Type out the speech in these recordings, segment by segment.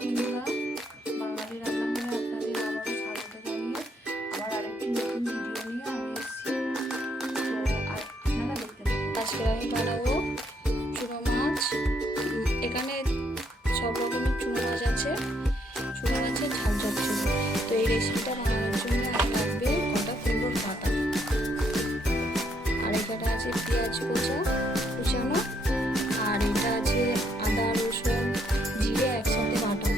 বন্ধুরা, বাঙালি রান্নাঘরে আপনাদের আবারও স্বাগত জানিয়ে আবার আরেকটি নতুন ভিডিও নিয়ে আমি এসেছি। তো আপনারা দেখতে পাবেন। আজকে আমি বানাবো চুনো মাছ। এখানে সব রকমের চুনো মাছ আছে, চুনো মাছের ঝাল চচ্চড়ি। তো এই রেসিপিটা বানানোর জন্য লাগবে কটা কুমড়োর পাতা, আর এখানে আছে পেঁয়াজ কুচানো, আর এটা আছে আদা রসুন জিরে একসাথে বাটা,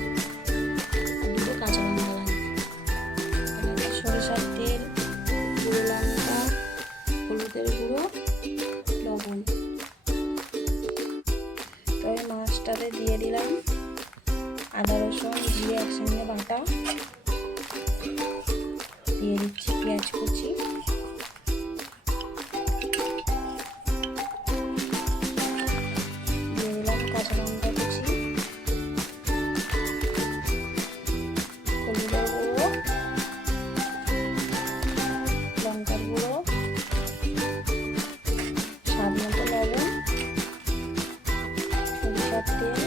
দুটো কাঁচা লঙ্কা লাগবে। এখানে সরিষার তেল, গুঁড়ো লঙ্কা, হলুদের গুঁড়ো, লবণ। তো এই মাছটাতে দিয়ে দিলাম আদা রসুন জিরে একসঙ্গে বাটা, দিয়ে দিচ্ছি পেঁয়াজ কুচি, কাঁচা লঙ্কা কুচি, হলুদের গুঁড়ো, লঙ্কার গুঁড়ো, স্বাদ মতো লবণ, সরিষার তেল,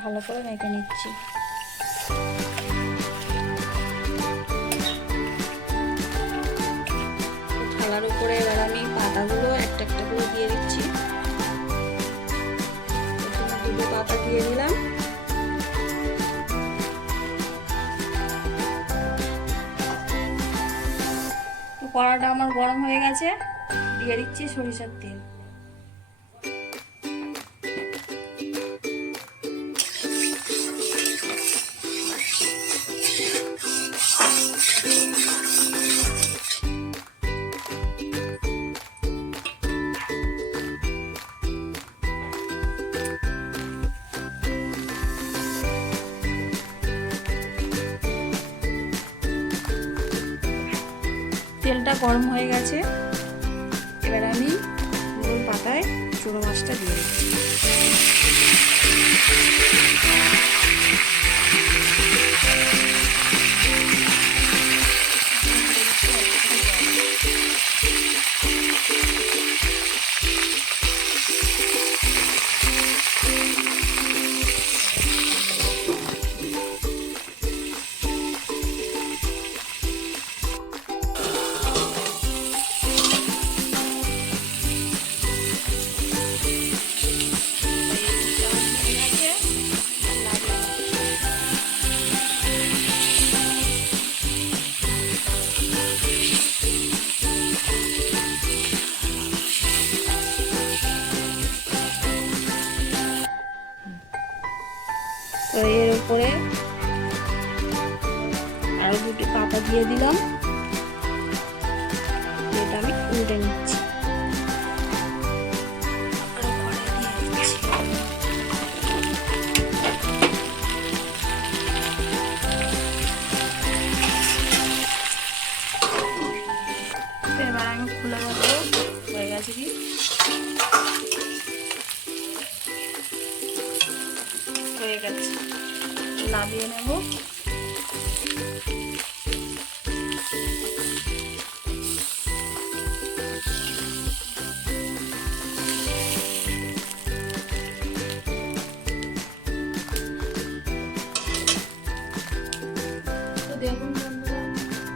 ভালো করে মেখে নিচ্ছি। থালার উপরে এবার আমি পাতাগুলো একটা একটা করে দিয়ে দিচ্ছি। দুটো পাতা দিয়ে দিলাম, কড়াটা আমার গরম হয়ে গেছে, দিয়ে দিচ্ছি সরিষার তেল। তেলটা গরম হয়ে গেছে, এবার আমি কুমড়োর পাতায় চুনো মাছটা দিয়ে দিচ্ছি। তো এর উপরে আরো দুটি পাতা দিয়ে দিলাম, এটা আমি উল্টে নিচ্ছি। এবার আমি খুলে দেবো, হয়ে গেছে কি হয়ে গেছে, নামিয়ে নেব। তো দেখুন বন্ধুরা,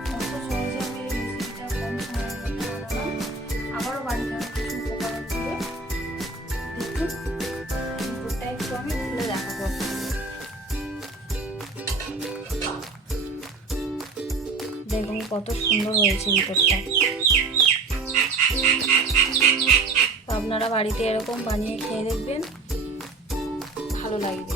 কত সহজে আমি এই রেসিপিটা কম সময়ের মধ্যে বানালাম। আবারও বাড়িতে কিছু উপকরণ দিয়ে দেখুন, দুধটা একটু আমি খুলে দেখাবো। দেখুন কত সুন্দর হয়েছে ভিতরটা। আপনারা বাড়িতে এরকম বানিয়ে খেয়ে দেখবেন, ভালো লাগবে।